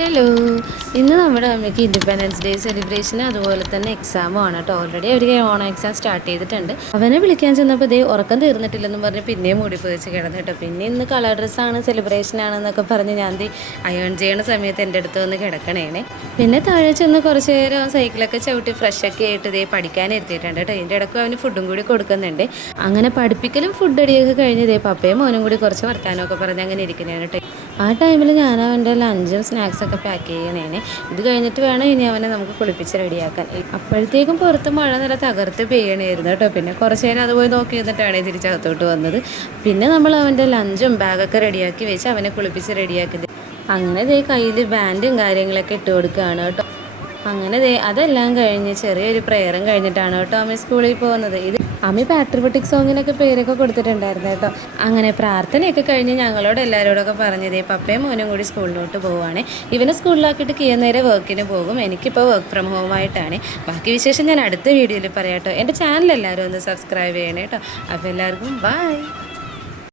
Hello, ഇന്ന് നമ്മുടെ അമ്മയ്ക്ക് ഇൻഡിപെൻഡൻസ് ഡേ സെലിബ്രേഷന് അതുപോലെ തന്നെ എക്സാമും ആണ് കേട്ടോ. ഓൾറെഡി അവർ ഓണം എക്സാം സ്റ്റാർട്ട് ചെയ്തിട്ടുണ്ട്. അവനെ വിളിക്കാൻ ചെന്നപ്പോൾ ഇതേ ഉറക്കം തീർന്നിട്ടില്ലെന്നും പറഞ്ഞ് പിന്നെയും മൂടി പോയിച്ച് കിടന്നു കേട്ടോ. പിന്നെ ഇന്ന് കളർ ഡ്രസ്സാണ്, സെലിബ്രേഷൻ ആണെന്നൊക്കെ പറഞ്ഞ് ഞാൻ അയൺ ചെയ്യണ സമയത്ത് എൻ്റെ അടുത്ത് വന്ന് കിടക്കണേനെ. പിന്നെ താഴെ ചെന്ന് കുറച്ച് നേരം സൈക്കിളൊക്കെ ചവിട്ടി ഫ്രഷൊക്കെ ആയിട്ട് ഇതേ പഠിക്കാനിരുത്തിയിട്ടുണ്ട് കേട്ടോ. ഇതിൻ്റെ ഇടയ്ക്ക് അവന് ഫുഡും കൂടി കൊടുക്കുന്നുണ്ട്. അങ്ങനെ പഠിപ്പിക്കലും ഫുഡ് അടിയൊക്കെ കഴിഞ്ഞ് ഇതേ പപ്പയും മോനും കൂടി കുറച്ച് വർത്താനമൊക്കെ പറഞ്ഞ് അങ്ങനെ ഇരിക്കുന്നതാണ് കേട്ടോ. ആ ടൈമിൽ ഞാൻ അവൻ്റെ ലഞ്ചും സ്നാക്സൊക്കെ പാക്ക് ചെയ്യണേനെ. ഇത് കഴിഞ്ഞിട്ട് വേണം ഇനി അവനെ നമുക്ക് കുളിപ്പിച്ച് റെഡിയാക്കാൻ. അപ്പോഴത്തേക്കും പുറത്ത് മഴ നല്ല തകർത്ത് പെയ്യണമായിരുന്നു കേട്ടോ. പിന്നെ കുറച്ച് നേരം അത് പോയി നോക്കി നിന്നിട്ടാണ് തിരിച്ചകത്തോട്ട് വന്നത്. പിന്നെ നമ്മൾ അവൻ്റെ ലഞ്ചും ബാഗൊക്കെ റെഡിയാക്കി വെച്ച് അവനെ കുളിപ്പിച്ച് റെഡിയാക്കി. അങ്ങനെ ദേ കയ്യിൽ ബാൻഡും കാര്യങ്ങളൊക്കെ ഇട്ട് കൊടുക്കുകയാണ് കേട്ടോ. അങ്ങനെ അതെല്ലാം കഴിഞ്ഞ് ചെറിയൊരു പ്രെയറും കഴിഞ്ഞിട്ടാണ് കേട്ടോ അമ്മ സ്കൂളിൽ പോകുന്നത്. അമ്മി പാട്രിയോട്ടിക് സോങ്ങിനൊക്കെ പേരൊക്കെ കൊടുത്തിട്ടുണ്ടായിരുന്നു കേട്ടോ. അങ്ങനെ പ്രാർത്ഥനയൊക്കെ കഴിഞ്ഞ് ഞങ്ങളോട് എല്ലാവരോടൊക്കെ പറഞ്ഞതേ പപ്പയും മോനും കൂടി സ്കൂളിലോട്ട് പോവുകയാണ്. ഇവനെ സ്കൂളിലാക്കിയിട്ട് നേരെ വർക്കിന് പോകും. എനിക്കിപ്പോൾ വർക്ക് ഫ്രം ഹോം ആയിട്ടാണ്. ബാക്കി വിശേഷം ഞാൻ അടുത്ത വീഡിയോയിൽ പറയാം കേട്ടോ. എൻ്റെ ചാനൽ എല്ലാവരും ഒന്ന് സബ്സ്ക്രൈബ് ചെയ്യണേ കേട്ടോ. അപ്പോൾ എല്ലാവർക്കും ബൈ.